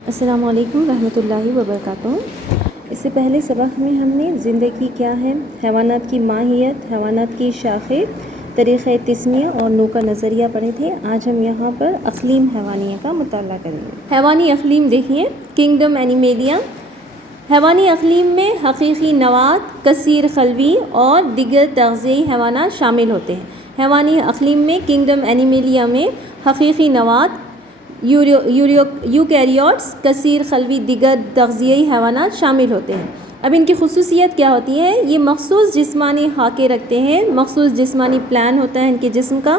السلام علیکم ورحمۃ اللہ وبرکاتہ۔ اس سے پہلے سبق میں ہم نے زندگی کیا ہے، حیوانات کی ماہیت، حیوانات کی شاخیں، طریقۂ تسمیہ اور نوع کا نظریہ پڑھے تھے۔ آج ہم یہاں پر اقلیم حیوانیہ کا مطالعہ کریں گے۔ حیوانی اقلیم دیکھیے، کنگڈم اینیمیلیا۔ حیوانی اقلیم میں حقیقی نوعات، کثیر خلوی اور دیگر تغذیائی حیوانات شامل ہوتے ہیں۔ حیوانی اقلیم میں کنگڈم اینیمیلیا میں حقیقی نوعات، یوکیریوٹس، کثیر خلوی دیگر تغذیائی حیوانات شامل ہوتے ہیں۔ اب ان کی خصوصیت کیا ہوتی ہے؟ یہ مخصوص جسمانی خاکے رکھتے ہیں، مخصوص جسمانی پلان ہوتا ہے ان کے جسم کا،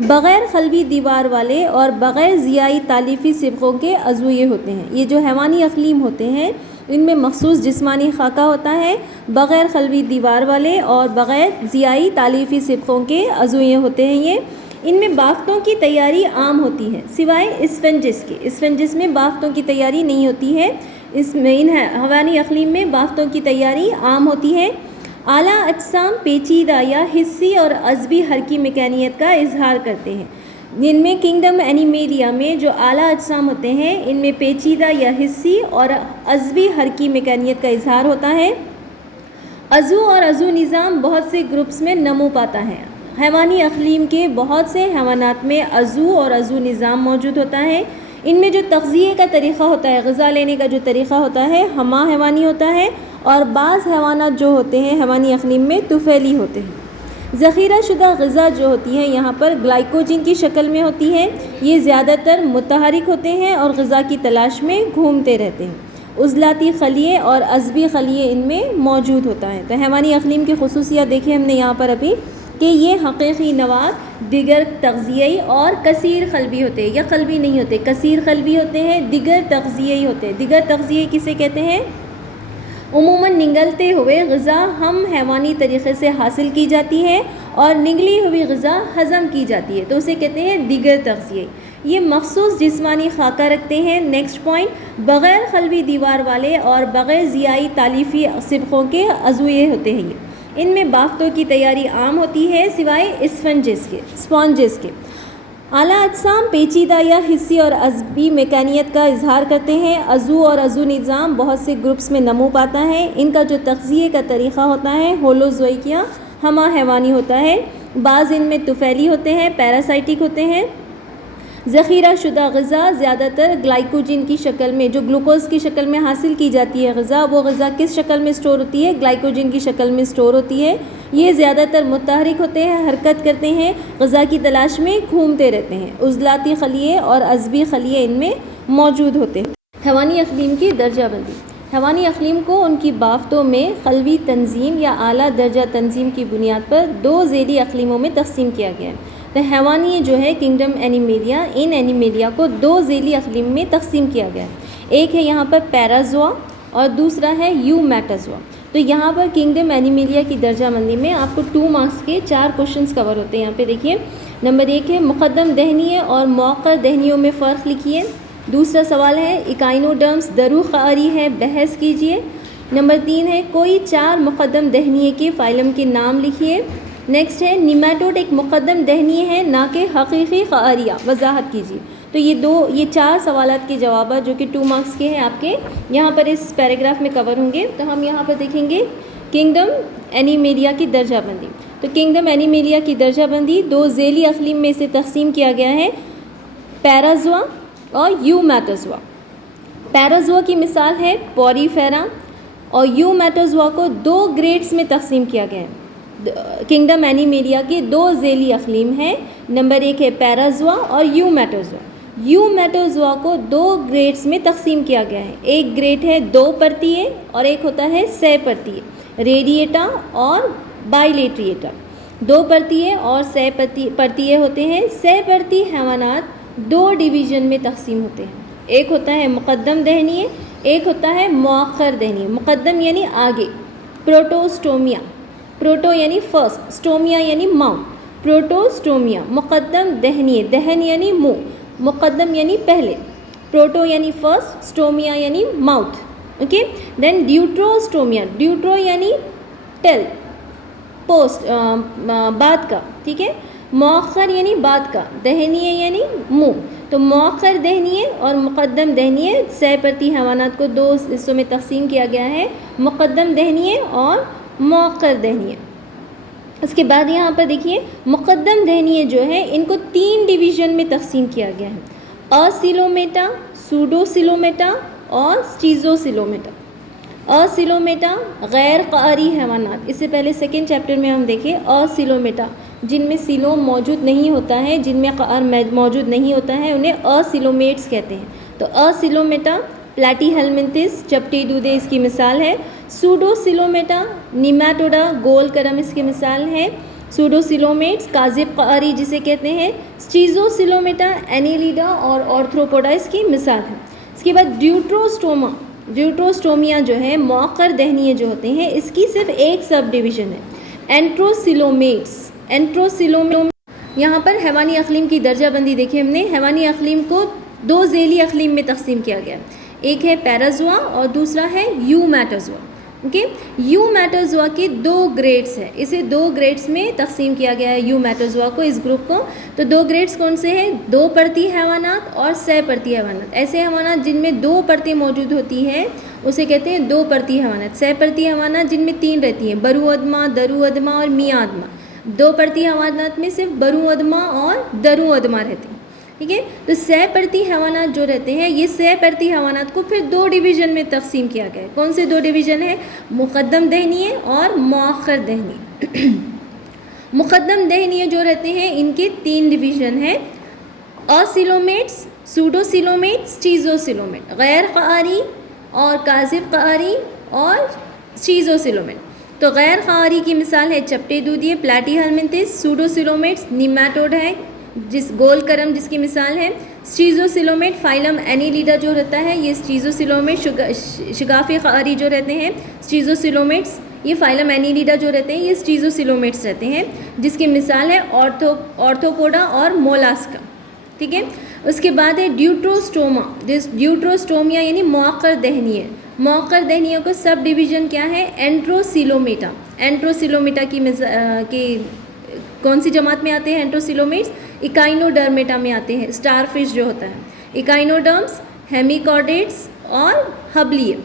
بغیر خلوی دیوار والے اور بغیر ضیائی تالیفی سبقوں کے عضو یہ ہوتے ہیں۔ یہ جو حیوانی اقلیم ہوتے ہیں ان میں مخصوص جسمانی خاکہ ہوتا ہے، بغیر خلوی دیوار والے اور بغیر ضیائی تالیفی سبقوں کے عضو یہ ہوتے ہیں۔ یہ ان میں بافتوں کی تیاری عام ہوتی ہے سوائے اسفنجس کے۔ اسفنجس میں بافتوں کی تیاری نہیں ہوتی ہے، اس میں ان حیوانی اقلیم میں بافتوں کی تیاری عام ہوتی ہے۔ اعلیٰ اجسام پیچیدہ یا حسی اور عصبی حرکی میکانیت کا اظہار کرتے ہیں۔ جن میں کنگڈم اینیمیلیا میں جو اعلیٰ اجسام ہوتے ہیں ان میں پیچیدہ یا حسی اور عصبی حرکی میکانیت کا اظہار ہوتا ہے۔ عضو اور عضو نظام بہت سے گروپس میں نمو پاتا ہے۔ حیوانی اقلیم کے بہت سے حیوانات میں عضو اور عضو نظام موجود ہوتا ہے۔ ان میں جو تغذیے کا طریقہ ہوتا ہے، غذا لینے کا جو طریقہ ہوتا ہے ہمہ حیوانی ہوتا ہے، اور بعض حیوانات جو ہوتے ہیں حیوانی اقلیم میں طفیلی ہوتے ہیں۔ ذخیرہ شدہ غذا جو ہوتی ہے یہاں پر گلائکوجن کی شکل میں ہوتی ہے۔ یہ زیادہ تر متحرک ہوتے ہیں اور غذا کی تلاش میں گھومتے رہتے ہیں۔ عضلاتی خلیے اور عصبی خلیے ان میں موجود ہوتا ہے۔ تو حیوانی اقلیم کی خصوصیات دیکھیں ہم نے یہاں پر ابھی کہ یہ حقیقی نوعات، دیگر تغذیائی اور کثیر خلوی ہوتے ہیں، یا خلوی نہیں ہوتے، کثیر خلوی ہوتے ہیں، دیگر تغذیائی ہوتے ہیں۔ دیگر تغذیائی کسے کہتے ہیں؟ عموماً نگلتے ہوئے غذا ہم حیوانی طریقے سے حاصل کی جاتی ہے اور نگلی ہوئی غذا ہضم کی جاتی ہے، تو اسے کہتے ہیں دیگر تغذیائی۔ یہ مخصوص جسمانی خاکہ رکھتے ہیں۔ نیکسٹ پوائنٹ، بغیر خلوی دیوار والے اور بغیر ضیائی تالیفی سبقوں کے عضو ہوتے ہیں۔ ان میں بافتوں کی تیاری عام ہوتی ہے سوائے اسپونجز کے۔ اعلیٰ اجسام پیچیدہ یا حسی اور عصبی میکانیت کا اظہار کرتے ہیں۔ عضو اور عضو نظام بہت سے گروپس میں نمو پاتا ہے۔ ان کا جو تغذیے کا طریقہ ہوتا ہے ہولوزوئک یا ہمہ حیوانی ہوتا ہے۔ بعض ان میں طفیلی ہوتے ہیں، پیراسائٹک ہوتے ہیں۔ ذخیرہ شدہ غذا زیادہ تر گلائکوجن کی شکل میں، جو گلوکوز کی شکل میں حاصل کی جاتی ہے غذا، وہ غذا کس شکل میں سٹور ہوتی ہے؟ گلائکوجن کی شکل میں سٹور ہوتی ہے۔ یہ زیادہ تر متحرک ہوتے ہیں، حرکت کرتے ہیں، غذا کی تلاش میں گھومتے رہتے ہیں۔ عضلاتی خلیے اور عصبی خلیے ان میں موجود ہوتے ہیں۔ حیوانی اقلیم کی درجہ بندی۔ حیوانی اقلیم کو ان کی بافتوں میں خلوی تنظیم یا اعلیٰ درجہ تنظیم کی بنیاد پر دو ذیلی اقلیموں میں تقسیم کیا گیا ہے۔ تو حیوانی جو ہے کنگڈم اینیمیلیا، ان اینیمیلیا کو دو ذیلی اقلیم میں تقسیم کیا گیا ہے۔ ایک ہے یہاں پر پیرازوا اور دوسرا ہے یومیٹازوا۔ تو یہاں پر کنگڈم اینیمیلیا کی درجہ بندی میں آپ کو 2 مارکس کے 4 کوشچنس کور ہوتے ہیں۔ یہاں پہ دیکھیے، نمبر 1 ہے مقدم دہنیے اور مؤخر دہنیوں میں فرق لکھیے۔ دوسرا سوال ہے اکائنوڈرمس درو خاری ہے، بحث کیجیے۔ نمبر 3 ہے کوئی 4 مقدم دہنیے کے فائلم کے نام لکھیے۔ نیکسٹ ہے نیمیٹوڈ ایک مقدم دہنیے ہے نہ کہ حقیقی خاریہ، وضاحت کیجیے۔ تو یہ 4 سوالات کے جوابات جو کہ 2 مارکس کے ہیں آپ کے یہاں پر اس پیراگراف میں کور ہوں گے۔ تو ہم یہاں پر دیکھیں گے کنگڈم اینیمیلیا کی درجہ بندی۔ تو کنگڈم اینیمیلیا کی درجہ بندی 2 ذیلی اقلیم میں سے تقسیم کیا گیا ہے، پیرازوا اور یومیٹازوا۔ پیرازوا کی مثال ہے پوریفیرا، اور یومیٹازوا کو 2 گریڈز میں تقسیم کیا گیا ہے۔ کنگڈم اینیمیلیا کے 2 ذیلی اقلیم ہیں، نمبر 1 ہے پیرازوا اور یومیٹازوا۔ یومیٹازوا کو 2 گریڈز میں تقسیم کیا گیا ہے۔ ایک گریڈ ہے 2 پرتیے اور ایک ہوتا ہے 6 پرتیے، ریڈیٹا اور بائلیٹریٹا۔ 2 پرتیے اور 6 پرتیے ہوتے ہیں۔ 6 پرتی حیوانات 2 ڈویژن میں تقسیم ہوتے ہیں، ایک ہوتا ہے مقدم دہنیے، ایک ہوتا ہے مؤخر دہنیے۔ مقدم یعنی آگے، پروٹوسٹومیا، پروٹو یعنی فرسٹ، اسٹومیا یعنی ماؤتھ۔ پروٹوسٹومیا مقدم دہنیے، دہن یعنی منہ، مقدم یعنی پہلے، پروٹو یعنی فرسٹ، اسٹومیا یعنی ماؤتھ، اوکے۔ دین ڈیوٹروسٹومیا، ڈیوٹرو یعنی ٹیل، پوسٹ، بعد کا، ٹھیک ہے۔ مؤخر یعنی بعد کا، دہنیے یعنی منہ۔ تو مؤخر دہنیے اور مقدم دہنیے سہ پرتی حیوانات کو دو حصوں میں تقسیم کیا گیا ہے، مقدم دہنیے اور مؤخر دہنیے۔ اس کے بعد یہاں پر دیکھیے مقدم دہنیے جو ہیں ان کو 3 ڈویژن میں تقسیم کیا گیا ہے، اسیلومیٹا، سوڈوسیلومیٹا اور سٹیزوسیلومیٹا۔ اسیلومیٹا غیر قعری حیوانات، اس سے پہلے سیکنڈ چیپٹر میں ہم دیکھیں اسیلومیٹا جن میں سیلوم موجود نہیں ہوتا ہے، جن میں قعر موجود نہیں ہوتا ہے، انہیں اسیلومیٹس کہتے ہیں۔ تو اسیلومیٹا پلیٹی ہیلمنتھس چپٹی دودے اس کی مثال ہے، سوڈوسیلومیٹا نیماٹوڈا گول کرم اس کی مثال ہے، سوڈوسیلومیٹس کاذب قعری جسے کہتے ہیں، سٹیزوسیلومیٹا اینیلیڈا اور آرتھروپوڈا اس کی مثال ہے۔ اس کے بعد ڈیوٹروسٹومیا جو ہے مؤخر دہنیے جو ہوتے ہیں اس کی صرف ایک سب ڈویژن ہے، انٹروسیلومیٹس۔ یہاں پر حیوانی اقلیم کی درجہ بندی دیکھیں ہم نے، حیوانی اقلیم کو 2 ذیلی اقلیم میں تقسیم کیا گیا، ایک ہے پیرازوا اور دوسرا ہے یومیٹازوا۔ اوکے، یومیٹازوا کے 2 گریڈس ہیں، اسے 2 گریڈس میں تقسیم کیا گیا ہے یومیٹازوا کو، اس گروپ کو۔ تو 2 گریڈس کون سے ہیں؟ 2 پرتی حیوانات اور سہ پرتی حیوانات۔ ایسے حیوانات جن میں 2 پرتیں موجود ہوتی ہیں اسے کہتے ہیں 2 پرتی حیوانات۔ سہ پرتی حیوانات جن میں 3 رہتی ہیں، برو ادما، درو ادما اور میاں ادما۔ 2 پرتی حیوانات میں صرف برو ادما اور درو ادما رہتے ہیں، ٹھیک ہے۔ تو سہ پرتی حیوانات جو رہتے ہیں یہ سہ پرتی حیوانات کو پھر 2 ڈویژن میں تقسیم کیا گیا ہے۔ کون سے 2 ڈویژن ہیں؟ مقدم دہنیے اور مؤخر دہنیے۔ مقدم دہنیے جو رہتے ہیں ان کے 3 ڈویژن ہیں، اسیلومیٹس، سوڈوسیلومیٹس، سٹیزوسیلومیٹ، غیر قعری اور کاذب قعری اور سٹیزوسیلومیٹ۔ تو غیر قعری کی مثال ہے چپٹے دودیے پلیٹی ہیلمنتھس، سوڈوسیلومیٹس نیماٹوڈ ہے جس گول کرم جس کی مثال ہے، سٹیزوسیلومیٹ فائلم اینیلیڈا جو رہتا ہے یہ سٹیزوسیلومیٹ، شگافی قعری جو رہتے ہیں سٹیزوسیلومیٹس، یہ فائلم اینیلیڈا جو رہتے ہیں یہ سٹیزوسیلومیٹس رہتے ہیں جس کی مثال ہے آرتھوپوڈا اور مولاسکا، ٹھیک ہے۔ اس کے بعد ہے ڈیوٹروسٹوما، ڈیوٹروسٹومیا یعنی مؤخر دہنیے۔ مؤخر دہنیوں کو سب ڈویژن کیا ہے؟ انٹروسیلومیٹا۔ انٹروسیلومیٹا کی کون سی جماعت میں آتے ہیں انٹروسیلومیٹس؟ اکائنوڈرمیٹا میں آتے ہیں، اسٹار فش جو ہوتا ہے، اکائنوڈرمس، ہیمیکارڈیٹس اور ہبلیے،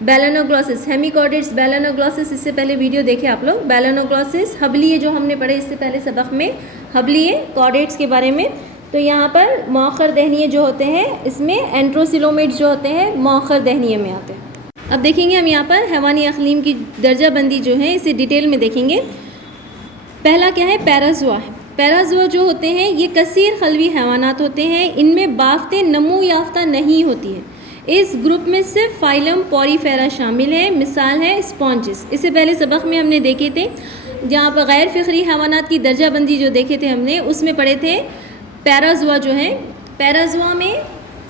بیلانوگلوسس، ہیمیکارڈیٹس، بیلانوگلوسس اس سے پہلے ویڈیو دیکھیں آپ لوگ، بیلانوگلوسس، ہبلیے جو ہم نے پڑھے اس سے پہلے سبق میں، ہبلیے کارڈیٹس کے بارے میں۔ تو یہاں پر مؤخر دہنیے جو ہوتے ہیں اس میں انٹروسیلومیٹس جو ہوتے ہیں مؤخر دہنیے میں آتے ہیں۔ اب دیکھیں گے ہم یہاں پر حیوانی اقلیم کی درجہ بندی جو ہے اسے ڈیٹیل میں دیکھیں گے۔ پہلا کیا ہے؟ پیرازوا ہے۔ پیرازوا جو ہوتے ہیں یہ کثیر خلوی حیوانات ہوتے ہیں، ان میں بافتیں نمو یافتہ نہیں ہوتی ہیں۔ اس گروپ میں صرف فائلم پوریفیرا شامل ہے، مثال ہے اسپونجز۔ اس سے پہلے سبق میں ہم نے دیکھے تھے جہاں پر غیر فقری حیوانات کی درجہ بندی جو دیکھے تھے ہم نے اس میں پڑھے تھے پیرازوا جو ہیں، پیرازوا میں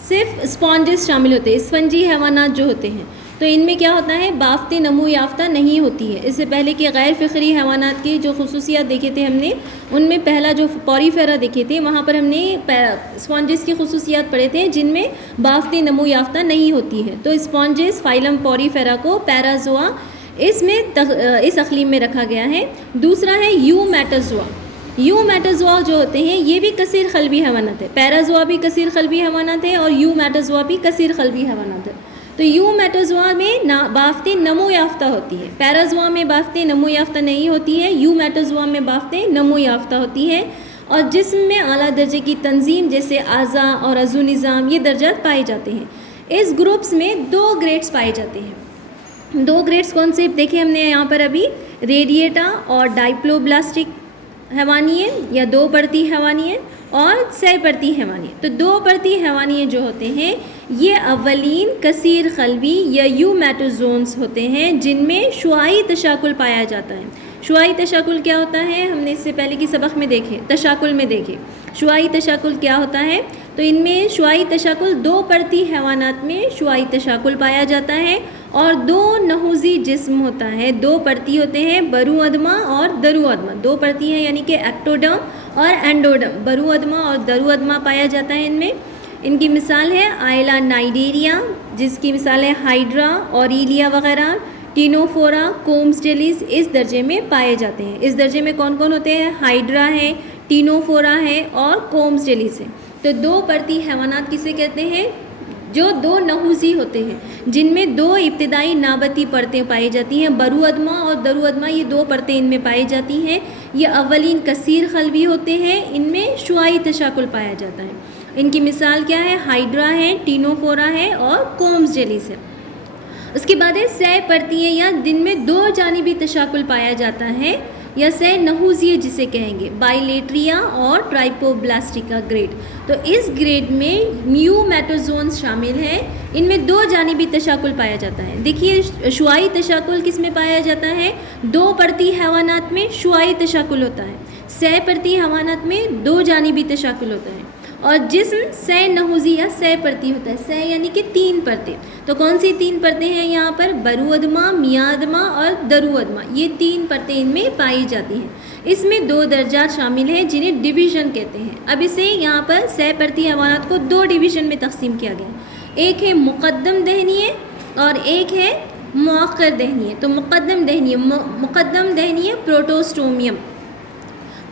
صرف اسپونجز شامل ہوتے ہیں، اسفنجی حیوانات جو ہوتے ہیں، تو ان میں کیا ہوتا ہے؟ بافتیں نمو یافتہ نہیں ہوتی ہے۔ اس سے پہلے کہ غیر فقری حیوانات کی جو خصوصیات دیکھے تھے ہم نے ان میں پہلا جو پوریفیرا دیکھے تھے وہاں پر ہم نے اسپونجز کی خصوصیات پڑھے تھے جن میں بافتیں نمو یافتہ نہیں ہوتی ہے۔ تو اسپونجز فائلم پوریفیرا کو پیرازوا اس اقلیم میں رکھا گیا ہے۔ دوسرا ہے یومیٹازوا۔ یومیٹازوا جو ہوتے ہیں یہ بھی کثیر قلبی حیوانات ہے، پیرازوا بھی کثیر قلبی حیوانات ہے اور یومیٹازوا بھی کثیر قلبی حیوانات ہے۔ تو یومیٹازوا میں بافتیں نمو یافتہ ہوتی ہے، پیرازوا میں بافتیں نمو یافتہ نہیں ہوتی ہے، یومیٹازوا میں بافتیں نمو یافتہ ہوتی ہیں، اور جسم میں اعلیٰ درجے کی تنظیم جیسے اعضاء اور عضو نظام یہ درجات پائے جاتے ہیں۔ اس گروپس میں 2 گریڈس پائے جاتے ہیں۔ 2 گریڈس کون سے دیکھیں ہم نے یہاں پر ابھی؟ ریڈیٹا اور ڈائپلوبلاسٹک حیوانیے یا 2 پرتی حیوانیے اور سہ پرتی حیوانیے۔ تو 2 پرتی حیوانیے جو ہوتے ہیں یہ اولین کثیر قلبی یا یومیٹوزونس ہوتے ہیں جن میں شعاعی تشاکل پایا جاتا ہے۔ شعاعی تشاکل کیا ہوتا ہے؟ ہم نے اس سے پہلے کی سبق میں دیکھے، تشاکل میں دیکھے شعاعی تشاکل کیا ہوتا ہے۔ تو ان میں شعاعی تشاکل 2 پرتی حیوانات میں شعاعی تشاکل پایا جاتا ہے اور 2 نہوزی جسم ہوتا ہے، 2 پرتی ہوتے ہیں، برو ادما اور درو ادما، 2 پرتی ہیں یعنی کہ ایکٹوڈرم اور اینڈوڈرم، برو ادما اور درو ادما پایا جاتا ہے ان میں۔ ان کی مثال ہے آئلا نائڈیریا جس کی مثال ہے ہائیڈرا، اوریلیا وغیرہ، ٹینوفورا، کومز جیلیز اس درجے میں پائے جاتے ہیں۔ اس درجے میں کون کون ہوتے ہیں؟ ہائیڈرا ہے، ٹینوفورا ہے اور کومز جیلیز ہے۔ تو دو پرتی حیوانات کسے کہتے ہیں؟ جو دو نحوزی ہوتے ہیں، جن میں دو ابتدائی نابتی پرتیں پائی جاتی ہیں، برو ادما اور درو ادما، یہ دو پرتیں ان میں پائی جاتی ہیں۔ یہ اولین کثیر خلوی ہوتے ہیں، ان میں شعاعی تشاکل پایا جاتا ہے۔ ان کی مثال کیا ہے؟ ہائیڈرا ہے، ٹینوفورا ہے اور کومز جیلیس ہے۔ اس کے بعد ہے سہ پرتی ہیں، یا جن میں دو جانبی تشاکل پایا جاتا ہے، یا سہ نحوزی جسے کہیں گے، بائیلیٹریا اور ٹرائپوبلاسٹیکا گریڈ۔ تو اس گریڈ میں میومیٹوزونز شامل ہیں، ان میں دو جانبی تشاکل پایا جاتا ہے۔ دیکھیے شعاعی تشاکل کس میں پایا جاتا ہے؟ دو پرتی حیوانات میں شعاعی تشاکل ہوتا ہے، سہ پرتی حیوانات میں دو جانبی تشاکل ہوتا ہے، اور جسم سہ نحوزی یا سہ پرتی ہوتا ہے۔ سہ یعنی کہ تین پرتیں۔ تو کون سی تین پرتیں ہیں یہاں پر؟ برو ادما، میاں ادما اور درو ادما، یہ تین پرتیں ان میں پائی جاتی ہیں۔ اس میں دو درجات شامل ہیں جنہیں ڈویژن کہتے ہیں۔ اب اسے یہاں پر سہ پرتی حیوانات کو دو ڈویژن میں تقسیم کیا گیا ہے، ایک ہے مقدم دہنیے اور ایک ہے مؤخر دہنیے۔ تو مقدم دہنیے پروٹوسٹومیم،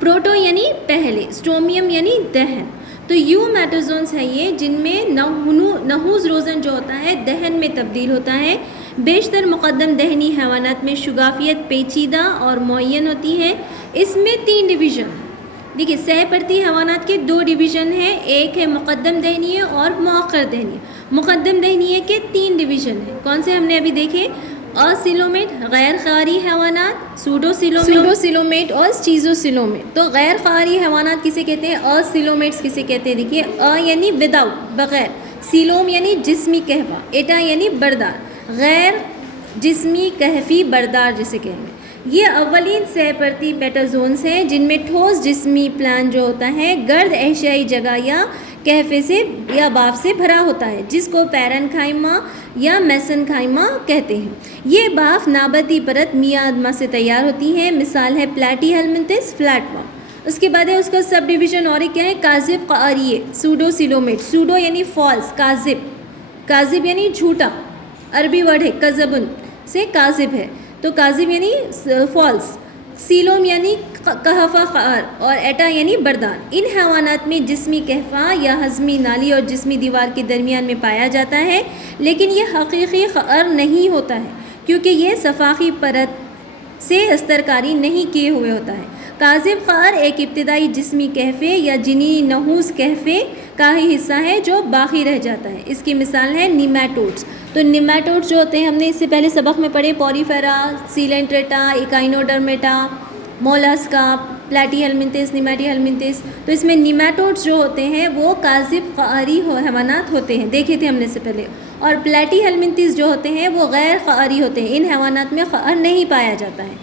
پروٹو یعنی پہلے، اسٹومیم یعنی دہن۔ تو میٹوزونس ہے یہ، جن میں نحوز روزن جو ہوتا ہے دہن میں تبدیل ہوتا ہے۔ بیشتر مقدم دہنی حیوانات میں شگافیت پیچیدہ اور معین ہوتی ہے۔ اس میں تین ڈویژن ہیں۔ دیکھیے سہ پرتی حیوانات کے دو ڈویژن ہیں، ایک ہے مقدم دہنیے اور مؤخر دہنیے۔ مقدم دہنیے کے تین ڈویژن ہیں، کون سے ہم نے ابھی دیکھے؟ اسیلومیٹ غیر خاری حیوانات، سوڈو سیلومیٹ اور چیزو سیلومیٹ۔ تو غیر خاری حیوانات کسے کہتے ہیں؟ اسیلومیٹس کسے کہتے ہیں؟ دیکھیے یعنی وداؤٹ، بغیر، سیلوم یعنی جسمی کہوا، ایٹا یعنی بردار، غیر جسمی کہفی بردار جسے کہیں گے۔ یہ اولین سہ پرتی پیٹازونس ہیں جن میں ٹھوس جسمی پلان جو ہوتا ہے گرد ایشیائی جگہ یا کہفے سے یا باف سے بھرا ہوتا ہے، جس کو پیرن کھائما یا میسن کھائما کہتے ہیں۔ یہ باف نابتی پرت میاں ادما سے تیار ہوتی ہیں، مثال ہے پلیٹی ہیلمنتھس فلیٹ وارم۔ اس کے بعد ہے اس کا سب ڈویژن اور کیا ہے؟ کاذب قعریے، سوڈو سیلومیٹ۔ سوڈو یعنی فالس، کاذب یعنی جھوٹا، عربی ورڈ ہے کذبن سے کاذب ہے، تو کاذب یعنی فالس، سیلوم یعنی کہفہ قعر اور ایٹا یعنی بردار۔ ان حیوانات میں جسمی کہفہ یا ہضمی نالی اور جسمی دیوار کے درمیان میں پایا جاتا ہے، لیکن یہ حقیقی قعر نہیں ہوتا ہے کیونکہ یہ صفاقی پرت سے استرکاری نہیں کیے ہوئے ہوتا ہے۔ کاذب قعر ایک ابتدائی جسمی کہفے یا جنینی نحوس کہفے کا ہی حصہ ہے جو باقی رہ جاتا ہے۔ اس کی مثال ہے نیمیٹوڈز۔ تو نیمیٹوڈز جو ہوتے ہیں ہم نے اس سے پہلے سبق میں پڑھے، پوریفیرا، سیلینٹریٹا، ایکائنوڈرمیٹا، مولاسکا، پلیٹی ہیلمنتھس، نیمیٹی ہیلمنتھس۔ تو اس میں نیمیٹوڈز جو ہوتے ہیں وہ کاذب قعری حیوانات ہوتے ہیں، دیکھے تھے ہم نے اس سے پہلے، اور پلیٹی ہیلمنتھس جو ہوتے ہیں وہ غیر قعری ہوتے ہیں، ان حیوانات میں قعر نہیں پایا جاتا ہے۔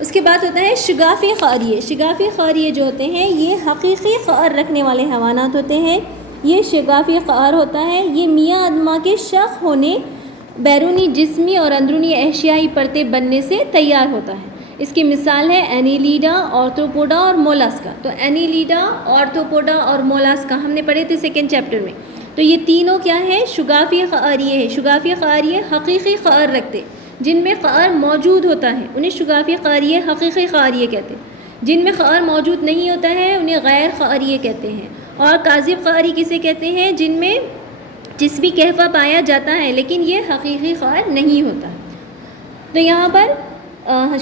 اس کے بعد ہوتا ہے شگافی قعریے۔ شگافی قعریے جو ہوتے ہیں یہ حقیقی قعر رکھنے والے حیوانات ہوتے ہیں۔ یہ شگافی قعر ہوتا ہے، یہ میاں ادما کے شق ہونے، بیرونی جسمی اور اندرونی ایشیائی پرتیں بننے سے تیار ہوتا ہے۔ اس کی مثال ہے اینیلیڈا، آرتھروپوڈا اور مولاسکا۔ تو اینیلیڈا، آرتھروپوڈا اور مولاسکا ہم نے پڑھے تھے سیکنڈ چیپٹر میں۔ تو یہ تینوں کیا ہے؟ شگافی قعریے ہے۔ شگافی قعریے حقیقی قعر رکھتے، جن میں قعر موجود ہوتا ہے انہیں شگافی قعریے حقیقی قعریے کہتے ہیں، جن میں قعر موجود نہیں ہوتا ہے انہیں غیر قعریے کہتے ہیں۔ اور کاذب قعری کسے کہتے ہیں؟ جن میں جسمی کہفہ پایا جاتا ہے لیکن یہ حقیقی قعر نہیں ہوتا۔ تو یہاں پر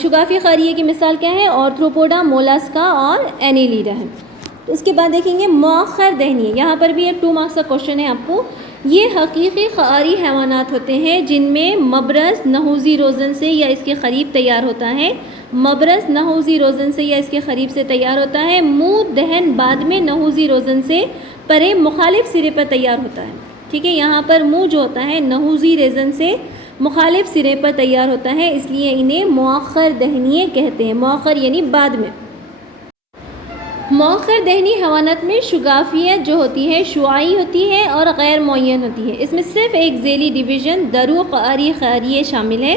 شگافی قعریے کی مثال کیا ہے؟ آرتھروپوڈا، مولاسکا اور اینیلیڈا ہے۔ تو اس کے بعد دیکھیں گے مؤخر دہنیے۔ یہاں پر بھی ایک 2 مارکس کا کوشچن ہے آپ کو۔ یہ حقیقی قعری حیوانات ہوتے ہیں جن میں مبرز نحوزی روزن سے یا اس کے قریب تیار ہوتا ہے، مبرز نحوزی روزن سے یا اس کے قریب سے تیار ہوتا ہے، منہ دہن بعد میں نحوزی روزن سے پرے مخالف سرے پر تیار ہوتا ہے۔ ٹھیک ہے، یہاں پر منہ جو ہوتا ہے نحوزی ریزن سے مخالف سرے پر تیار ہوتا ہے، اس لیے انہیں مؤخر دہنیے کہتے ہیں۔ مؤخر یعنی بعد میں۔ مؤخر دہنی حیوانات میں شگافیت جو ہوتی ہے شعاعی ہوتی ہے اور غیر معین ہوتی ہے۔ اس میں صرف ایک ذیلی ڈویژن درو قعری قعریے شامل ہے۔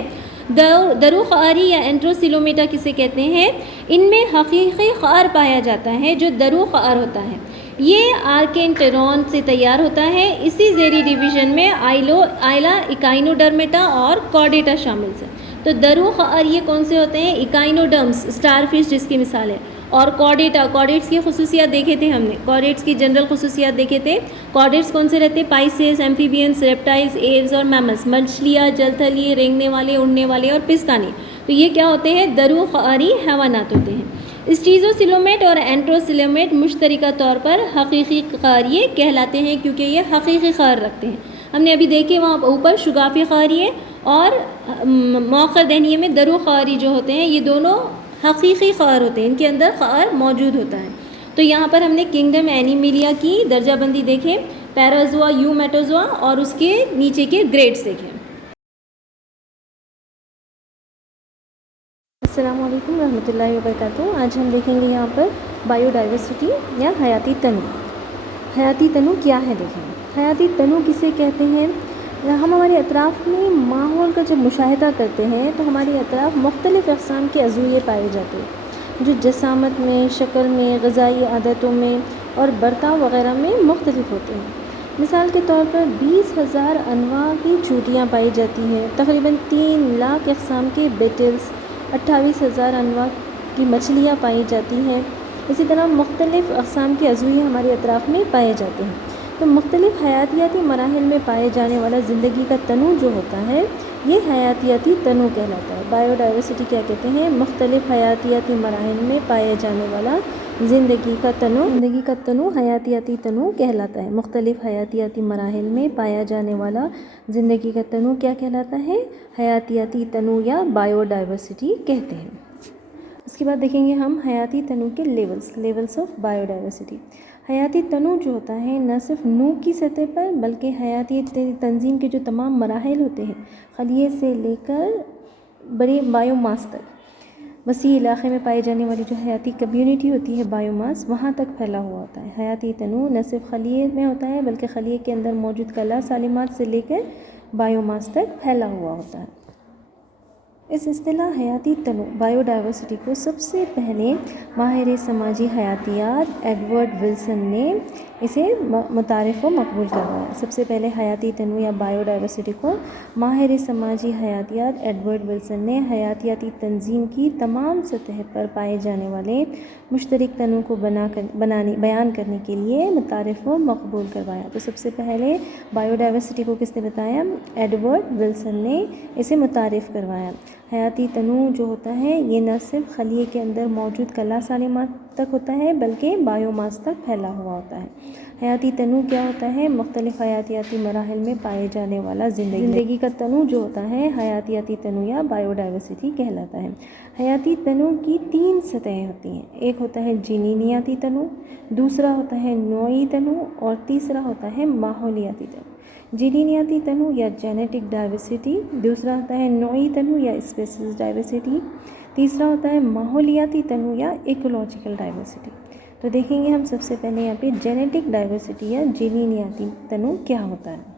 درو قعری یا انٹروسیلومیٹا کسے کہتے ہیں؟ ان میں حقیقی قعر پایا جاتا ہے جو درو قعر ہوتا ہے، یہ آرکینٹرون سے تیار ہوتا ہے۔ اسی ذیلی ڈویژن میں آئلا، ایکائنوڈرمیٹا اور کارڈیٹا شامل ہیں۔ تو درو قعریے کون سے ہوتے ہیں؟ ایکائنوڈرمس، اسٹار فش جس کی مثال ہے، اور کارڈیٹس کی خصوصیات دیکھے تھے ہم نے، کارڈیٹس کی جنرل خصوصیات دیکھے تھے. کارڈیٹس کون سے رہتے ہیں؟ پائسز، ایمفیبینس، ریپٹائلز، ایوز اور میملس، مچھلیاں، جل تھلی، رینگنے والے، اڑنے والے اور پستانی. تو یہ کیا ہوتے ہیں؟ درو خاری حیوانات ہوتے ہیں. اسٹیزوسیلومیٹ اور اینٹروسیلومیٹ مشترکہ طور پر حقیقی خاریے کہلاتے ہیں کیونکہ یہ حقیقی خار رکھتے ہیں. ہم نے ابھی دیکھے وہاں اوپر شگافی خاریے اور مؤخر دہنیے میں درو خاری جو ہوتے ہیں، یہ دونوں حقیقی خار ہوتے ہیں، ان کے اندر خار موجود ہوتا ہے. تو یہاں پر ہم نے کنگڈم اینیمیلیا کی درجہ بندی دیکھے، پیرازوا، یو میٹوزوا اور اس کے نیچے کے گریڈز دیکھیں. السلام علیکم ورحمۃ اللہ وبرکاتہ. آج ہم دیکھیں گے یہاں پر بایو ڈائیورسٹی یا حیاتی تنوع. حیاتی تنوع کیا ہے؟ دیکھیں، حیاتی تنوع کسے کہتے ہیں؟ ہم ہمارے اطراف میں ماحول کا جب مشاہدہ کرتے ہیں تو ہمارے اطراف مختلف اقسام کے عضویے پائے جاتے ہیں جو جسامت میں، شکل میں، غذائی عادتوں میں اور برتاؤ وغیرہ میں مختلف ہوتے ہیں. مثال کے طور پر 20,000 انواع کی چوٹیاں پائی جاتی ہیں، تقریباً 3 لاکھ اقسام کے بیٹلز، 28,000 انواع کی مچھلیاں پائی جاتی ہیں. اسی طرح مختلف اقسام کے عضویے ہمارے اطراف میں پائے جاتے ہیں. تو مختلف حیاتیاتی مراحل میں پائے جانے والا زندگی کا تنوع جو ہوتا ہے یہ حیاتیاتی تنوع کہلاتا ہے. بایو ڈائیورسٹی کیا کہتے ہیں؟ مختلف حیاتیاتی مراحل میں پائے جانے والا زندگی کا تنوع حیاتیاتی تنوع کہلاتا ہے. مختلف حیاتیاتی مراحل میں پایا جانے والا زندگی کا تنوع کیا کہلاتا ہے؟ حیاتیاتی تنوع یا بایو ڈائیورسٹی کہتے ہیں. اس کے بعد دیکھیں گے ہم حیاتی تنوع کے لیولز آف بایو ڈائیورسٹی. حیاتی تنوع جو ہوتا ہے نہ صرف نوع کی سطح پر بلکہ حیاتی تنظیم کے جو تمام مراحل ہوتے ہیں، خلیے سے لے کر بڑے بایو ماس تک، وسیع علاقے میں پائی جانے والی جو حیاتی کمیونٹی ہوتی ہے بایو ماس، وہاں تک پھیلا ہوا ہوتا ہے. حیاتی تنوع نہ صرف خلیے میں ہوتا ہے بلکہ خلیے کے اندر موجود کلا سالمات سے لے کر بایو ماس تک پھیلا ہوا ہوتا ہے. اس اصطلاح حیاتی تنوع بایو ڈائیورسٹی کو سب سے پہلے ماہر سماجی حیاتیات ایڈورڈ ولسن نے اسے متعارف و مقبول کروایا. سب سے پہلے حیاتی تنوع یا بایو ڈائیورسٹی کو ماہر سماجی حیاتیات ایڈورڈ ولسن نے حیاتیاتی تنظیم کی تمام سطح پر پائے جانے والے مشترک تنوع کو بیان کرنے کے لیے متعارف و مقبول کروایا. تو سب سے پہلے بایو ڈائیورسٹی کو کس نے بتایا؟ ایڈورڈ ولسن نے اسے متعارف کروایا. حیاتی تنوع جو ہوتا ہے یہ نہ صرف خلیے کے اندر موجود کلا سالمات تک ہوتا ہے بلکہ بایو ماس تک پھیلا ہوا ہوتا ہے. حیاتی تنوع کیا ہوتا ہے؟ مختلف حیاتیاتی مراحل میں پائے جانے والا زندگی کا تنوع جو ہوتا ہے حیاتیاتی تنوع یا بایو ڈائیورسٹی کہلاتا ہے. حیاتی تنوع کی 3 سطحیں ہوتی ہیں. ایک ہوتا ہے جینیاتی تنوع، دوسرا ہوتا ہے نوعی تنوع اور تیسرا ہوتا ہے ماحولیاتی تنوع. جینیاتی تنوع یا جینیٹک ڈائیورسٹی، دوسرا ہوتا ہے نوعی تنوع یا اسپیسیز ڈائیورسٹی، تیسرا ہوتا ہے ماحولیاتی تنوع یا ایکولوجیکل ڈائیورسٹی. تو دیکھیں گے ہم سب سے پہلے یہاں پہ جینیٹک ڈائیورسٹی یا جینیاتی تنوع کیا ہوتا ہے.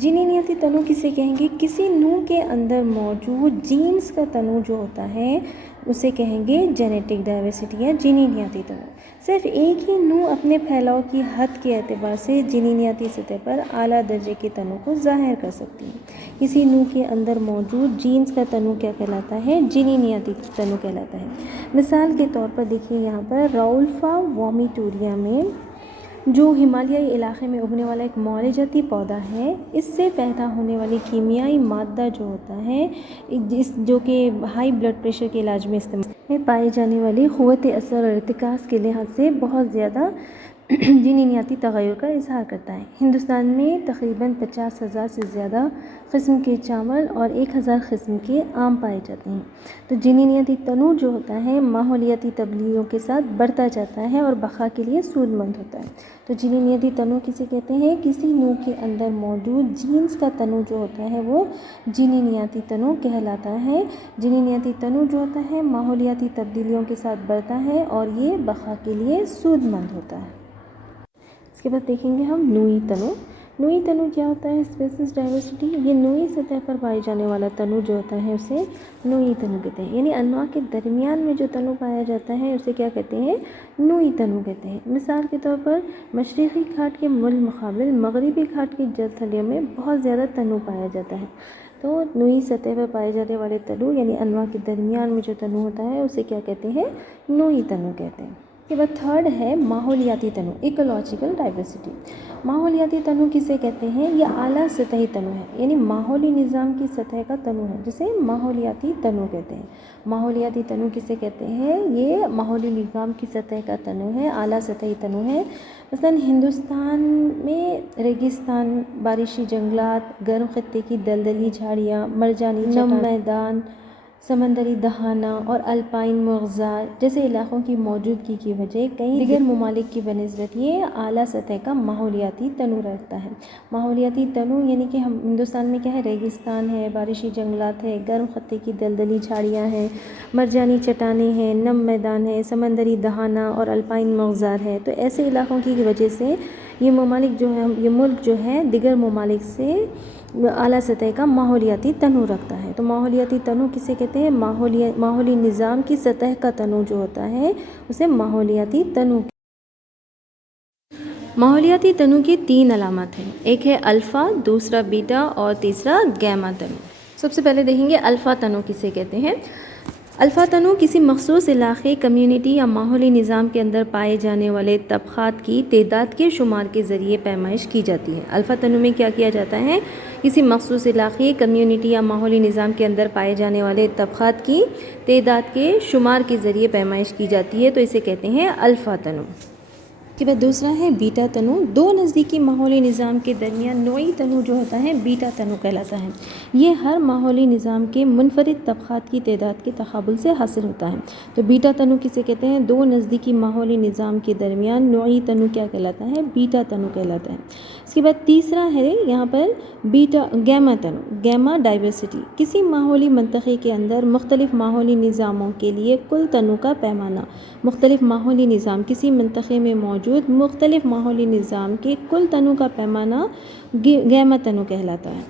جینیاتی تنوع کسے کہیں گے؟ کسی نوع کے اندر موجود جینز کا تنوع جو ہوتا ہے اسے کہیں گے جینیٹک ڈائیورسٹی یا جینیاتی تنوع. صرف ایک ہی نوع اپنے پھیلاؤ کی حد کے اعتبار سے جینیاتی سطح پر اعلیٰ درجے کے تنوع کو ظاہر کر سکتی ہے. کسی نوع کے اندر موجود جینز کا تنوع کیا کہلاتا ہے؟ جینیاتی تنوع کہلاتا ہے. مثال کے طور پر دیکھیے یہاں پر راؤلفا وومیٹوریا میں جو ہمالیائی علاقے میں اگنے والا ایک معالجاتی پودا ہے، اس سے پیدا ہونے والی کیمیائی مادہ جو ہوتا ہے جو کہ ہائی بلڈ پریشر کے علاج میں استعمال میں پائی جانے والی قوت اثر اور ارتکاز کے لحاظ سے بہت زیادہ جینیاتی تغیر کا اظہار کرتا ہے. ہندوستان میں تقریباً 50,000 سے زیادہ قسم کے چاول اور 1,000 قسم کے آم پائے جاتے ہیں. تو جینیاتی تنوع جو ہوتا ہے ماحولیاتی تبدیلیوں کے ساتھ بڑھتا جاتا ہے اور بقا کے لیے سود مند ہوتا ہے. تو جینیاتی تنوع کسے کہتے ہیں؟ کسی نوع کے اندر موجود جینز کا تنوع جو ہوتا ہے وہ جینیاتی تنوع کہلاتا ہے. جینیاتی تنوع جو ہوتا ہے ماحولیاتی تبدیلیوں کے ساتھ بڑھتا ہے اور یہ بقا کے لیے سود مند ہوتا ہے. اس کے بعد دیکھیں گے ہم نوعی تنوع. نوعی تنوع کیا ہوتا ہے؟ Species diversity. یہ نوعی سطح پر پائے جانے والا تنوع جو ہوتا ہے اسے نوعی تنوع کہتے ہیں. یعنی انواع کے درمیان میں جو تنوع پایا جاتا ہے اسے کیا کہتے ہیں؟ نوعی تنوع کہتے ہیں. مثال کے طور پر مشرقی گھاٹ کے بالمقابل مغربی گھاٹ کی جل تھلیوں میں بہت زیادہ تنوع پایا جاتا ہے. تو نوئی سطح پر پائے جانے والے تنوع یعنی انواع کے درمیان میں جو تنوع ہوتا ہے اسے کیا کہتے ہیں؟ نوئی تنوع کہتے ہیں۔ اس کے بعد تھرڈ ہے ماحولیاتی تنوع، ایکولوجیکل ڈائیورسٹی۔ ماحولیاتی تنوع کسے کہتے ہیں؟ یہ اعلیٰ سطحی تنوع ہے، یعنی ماحولی نظام کی سطح کا تنوع ہے جسے ماحولیاتی تنوع کہتے ہیں۔ ماحولیاتی تنوع کسے کہتے ہیں؟ یہ ماحولی نظام کی سطح کا تنوع ہے، اعلیٰ سطحی تنوع ہے۔ مثلاً ہندوستان میں ریگستان، بارشی جنگلات، گرم خطے کی دلدلی جھاڑیاں، مرجانی نم میدان، سمندری دہانہ اور الپائن مرغزار جیسے علاقوں کی موجودگی کی وجہ کئی دیگر ممالک کی بنسبت یہ اعلیٰ سطح کا ماحولیاتی تنوع رکھتا ہے۔ ماحولیاتی تنوع یعنی کہ ہم ہندوستان میں کیا ہے؟ ریگستان ہے، بارشی جنگلات ہے، گرم خطے کی دلدلی جھاڑیاں ہیں، مرجانی چٹانیں ہیں، نم میدان ہے، سمندری دہانہ اور الپائن مرغزار ہے۔ تو ایسے علاقوں کی وجہ سے یہ ممالک جو ہے، یہ ملک جو ہے دیگر ممالک سے اعلیٰ سطح کا ماحولیاتی تنوع رکھتا ہے۔ تو ماحولیاتی تنوع کسے کہتے ہیں؟ ماحولی نظام کی سطح کا تنوع جو ہوتا ہے اسے ماحولیاتی تنوع۔ ماحولیاتی تنوع کی 3 علامات ہیں، ایک ہے الفا، دوسرا بیٹا اور تیسرا گیما تنوع۔ سب سے پہلے دیکھیں گے الفا تنوع کسے کہتے ہیں۔ الفا تنوع کسی مخصوص علاقے، کمیونٹی یا ماحولی نظام کے اندر پائے جانے والے طبقات کی تعداد کے شمار کے ذریعے پیمائش کی جاتی ہے۔ الفا تنوع میں کیا کیا جاتا ہے؟ کسی مخصوص علاقے، کمیونٹی یا ماحولی نظام کے اندر پائے جانے والے طبقات کی تعداد کے شمار کے ذریعے پیمائش کی جاتی ہے، تو اسے کہتے ہیں الفا تنوع۔ اس کے بعد دوسرا ہے بیٹا تنوع، دو نزدیکی ماحولی نظام کے درمیان نوعی تنوع جو ہوتا ہے بیٹا تنوع کہلاتا ہے۔ یہ ہر ماحولی نظام کے منفرد طبقات کی تعداد کے تقابل سے حاصل ہوتا ہے۔ تو بیٹا تنوع کسے کہتے ہیں؟ دو نزدیکی ماحولی نظام کے درمیان نوعی تنوع کیا کہلاتا ہے؟ بیٹا تنوع کہلاتا ہے۔ اس کے بعد تیسرا ہے یہاں پر گیما تنوع، گیما ڈائیورسٹی، کسی ماحولی منطقے کے اندر مختلف ماحولی نظاموں کے لیے کل تنوع کا پیمانہ۔ مختلف ماحولی نظام، کسی منطقے میں موجود مختلف ماحولی نظام کے کل تنوع کا پیمانہ گیما تنوع کہلاتا ہے۔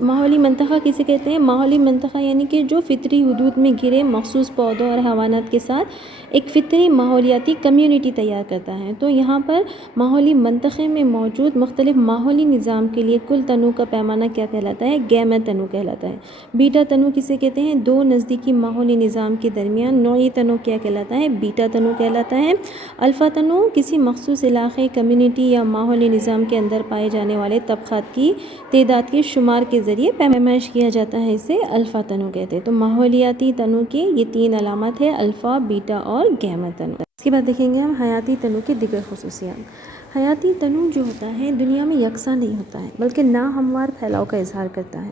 ماحولی منطقہ کسے کہتے ہیں؟ ماحولی منطقہ یعنی کہ جو فطری حدود میں گھرے مخصوص پودوں اور حیوانات کے ساتھ ایک فطری ماحولیاتی کمیونٹی تیار کرتا ہے۔ تو یہاں پر ماحولی منطقے میں موجود مختلف ماحولی نظام کے لیے کل تنوع کا پیمانہ کیا کہلاتا ہے؟ گیما تنوع کہلاتا ہے۔ بیٹا تنوع کسے کہتے ہیں؟ دو نزدیکی ماحولی نظام کے درمیان نوعی تنوع کیا کہلاتا ہے؟ بیٹا تنوع کہلاتا ہے۔ الفا تنوع کسی مخصوص علاقے، کمیونٹی یا ماحولی نظام کے اندر پائے جانے والے طبقات کی تعداد کے شمار کے ذریعے پیمائش کیا جاتا ہے، اسے الفا تنوع کہتے ہیں۔ تو ماحولیاتی تنوع کی یہ 3 علامات ہیں، الفا، بیٹا اور گیما تنوع۔ اس کے بعد دیکھیں گے ہم حیاتی تنوع کے دیگر خصوصیات۔ حیاتی تنوع جو ہوتا ہے دنیا میں یکساں نہیں ہوتا ہے بلکہ ناہموار پھیلاؤ کا اظہار کرتا ہے۔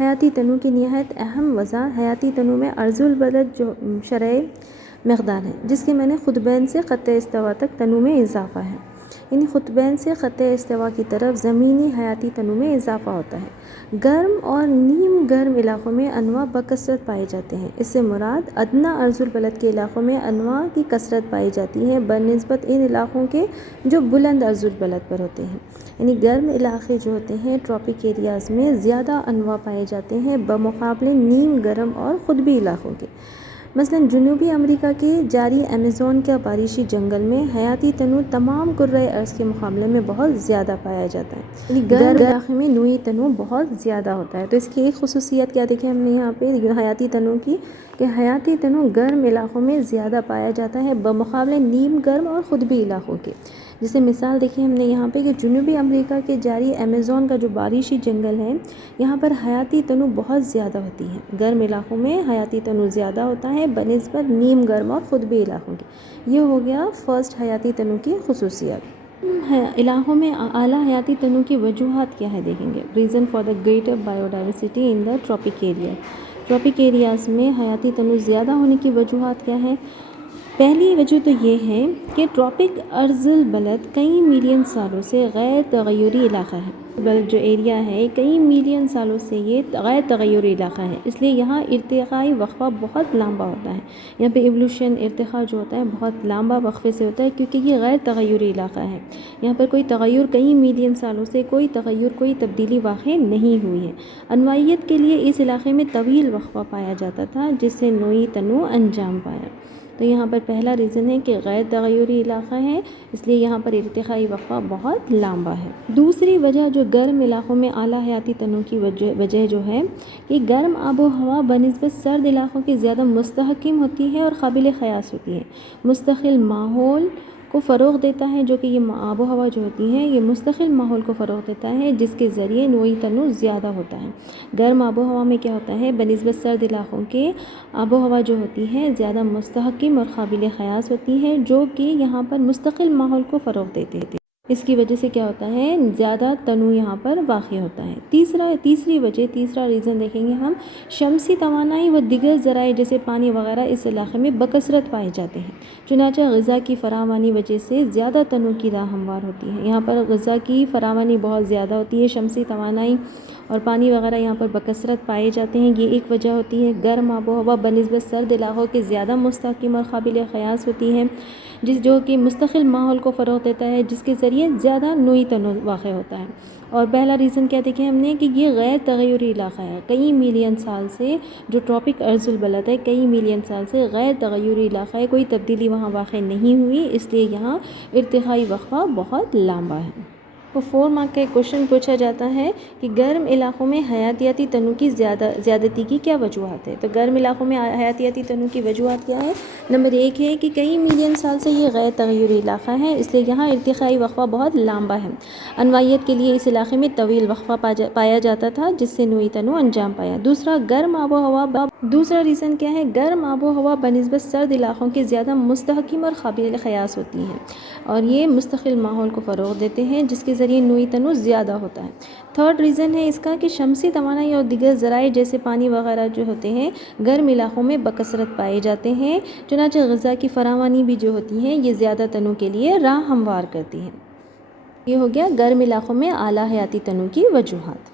حیاتی تنوع کی نہایت اہم وجہ حیاتی تنوع میں عرض البلد جو شرح مقدار ہے، جس کے معنی قطبین سے خط استوا تک تنوع میں اضافہ ہے، یعنی قطبین سے خط استوا کی طرف زمینی حیاتی تنوع میں اضافہ ہوتا ہے۔ گرم اور نیم گرم علاقوں میں انواع بکثرت پائے جاتے ہیں، اس سے مراد ادنی عرض البلد کے علاقوں میں انواع کی کثرت پائی جاتی ہے بنسبت ان علاقوں کے جو بلند عرض البلد پر ہوتے ہیں۔ یعنی گرم علاقے جو ہوتے ہیں ٹراپک ایریاز میں زیادہ انواع پائے جاتے ہیں بمقابلے نیم گرم اور قطبی علاقوں کے۔ مثلاً جنوبی امریکہ کے جاری ایمیزون کا بارشی جنگل میں حیاتی تنوع تمام کرۂ ارض کے مقابلے میں بہت زیادہ پایا جاتا ہے، یعنی گرم علاقے میں نوعی تنوع بہت زیادہ ہوتا ہے۔ تو اس کی ایک خصوصیت کیا دیکھیں ہم نے یہاں پہ حیاتی تنوع کی، کہ حیاتی تنوع گرم علاقوں میں زیادہ پایا جاتا ہے بمقابلے نیم گرم اور قطبی علاقوں کے۔ جیسے مثال دیکھیں ہم نے یہاں پہ کہ جنوبی امریکہ کے جاری ایمیزون کا جو بارشی جنگل ہے یہاں پر حیاتی تنوع بہت زیادہ ہوتی ہے، گرم علاقوں میں حیاتی تنوع زیادہ ہوتا ہے بنسبت نیم گرم اور قطبی علاقوں کے۔ یہ ہو گیا فرسٹ حیاتی تنوع کی خصوصیات۔ علاقوں میں اعلیٰ حیاتی تنوع کی وجوہات کیا ہے دیکھیں گے۔ Reason for the greater bio diversity in the tropic area, tropic areas میں حیاتی تنوع زیادہ ہونے کی وجوہات کیا ہے؟ پہلی وجہ تو یہ ہے کہ ٹراپک عرض البلد کئی ملین سالوں سے غیر تغیری علاقہ ہے، بلد جو ایریا ہے کئی ملین سالوں سے یہ غیر تغیری علاقہ ہے، اس لیے یہاں ارتقائی وقفہ بہت لمبا ہوتا ہے۔ یہاں پہ ایولیوشن ارتقاء جو ہوتا ہے بہت لمبا وقفے سے ہوتا ہے کیونکہ یہ غیر تغیری علاقہ ہے، یہاں پر کوئی تغیر کئی ملین سالوں سے کوئی تغیر کوئی تبدیلی واقع نہیں ہوئی ہے۔ انواعیت کے لیے اس علاقے میں طویل وقفہ پایا جاتا تھا جس سے نوعی تنوع انجام پایا۔ تو یہاں پر پہلا ریزن ہے کہ غیر تغیری علاقہ ہے، اس لیے یہاں پر ارتقائی وقفہ بہت لمبا ہے۔ دوسری وجہ جو گرم علاقوں میں اعلیٰ حیاتی تنوع کی وجہ جو ہے کہ گرم آب و ہوا بنسبت سرد علاقوں کی زیادہ مستحکم ہوتی ہے اور قابل قیاس ہوتی ہے۔ مستقل ماحول کو فروغ دیتا ہے، جو کہ یہ آب و ہوا جو ہوتی ہے یہ مستقل ماحول کو فروغ دیتا ہے، جس کے ذریعے نوعی تنوع زیادہ ہوتا ہے۔ گرم آب و ہوا میں کیا ہوتا ہے، بنسبت سرد علاقوں کے آب و ہوا جو ہوتی ہے زیادہ مستحکم اور قابل قیاس ہوتی ہے، جو کہ یہاں پر مستقل ماحول کو فروغ دیتے ہیں۔ اس کی وجہ سے کیا ہوتا ہے، زیادہ تنوع یہاں پر واقع ہوتا ہے۔ تیسرا ریزن دیکھیں گے ہم، شمسی توانائی و دیگر ذرائع جیسے پانی وغیرہ اس علاقے میں بکثرت پائے جاتے ہیں، چنانچہ غذا کی فراوانی وجہ سے زیادہ تنوع کی راہ ہموار ہوتی ہے۔ یہاں پر غذا کی فراوانی بہت زیادہ ہوتی ہے، شمسی توانائی اور پانی وغیرہ یہاں پر بکثرت پائے جاتے ہیں، یہ ایک وجہ ہوتی ہے۔ گرم آب و ہوا بنسبت سرد علاقوں کے زیادہ مستحکم اور قابل قیاس ہوتی ہے، جو کہ مستقل ماحول کو فروغ دیتا ہے، جس کے ذریعے زیادہ نوعی تنوع واقع ہوتا ہے۔ اور پہلا ریزن کیا دیکھیں ہم نے کہ یہ غیر تغیری علاقہ ہے، کئی ملین سال سے جو ٹراپک ارض البلد ہے، کئی ملین سال سے غیر تغیری علاقہ ہے، کوئی تبدیلی وہاں واقع نہیں ہوئی، اس لیے یہاں ارتقائی وقفہ بہت لمبا ہے۔ تو 4 مارک کا ایک کوشچن پوچھا جاتا ہے کہ گرم علاقوں میں حیاتیاتی تنوع کی زیادتی کی کیا وجوہات ہے؟ تو گرم علاقوں میں حیاتیاتی تنوع کی وجوہات کیا ہے؟ نمبر 1 ہے کہ کئی ملین سال سے یہ غیر تغیری علاقہ ہے، اس لیے یہاں ارتقائی وقفہ بہت لمبا ہے۔ انواعیت کے لیے اس علاقے میں طویل وقفہ پایا جاتا تھا، جس سے نوعی تنوع انجام پایا۔ دوسرا ریزن کیا ہے، گرم آب و ہوا بنسبت سرد علاقوں کے زیادہ مستحکم اور قابل قیاس ہوتی ہیں، اور یہ مستقل ماحول کو فروغ دیتے ہیں، جس کے ذریعے نوعی تنوع زیادہ ہوتا ہے۔ تھرڈ ریزن ہے اس کا کہ شمسی توانائی اور دیگر ذرائع جیسے پانی وغیرہ جو ہوتے ہیں گرم علاقوں میں بکثرت پائے جاتے ہیں، چنانچہ غذا کی فراوانی بھی جو ہوتی ہے یہ زیادہ تنوع کے لیے راہ ہموار کرتی ہے۔ یہ ہو گیا گرم علاقوں میں اعلیٰ حیاتی تنوع کی وجوہات۔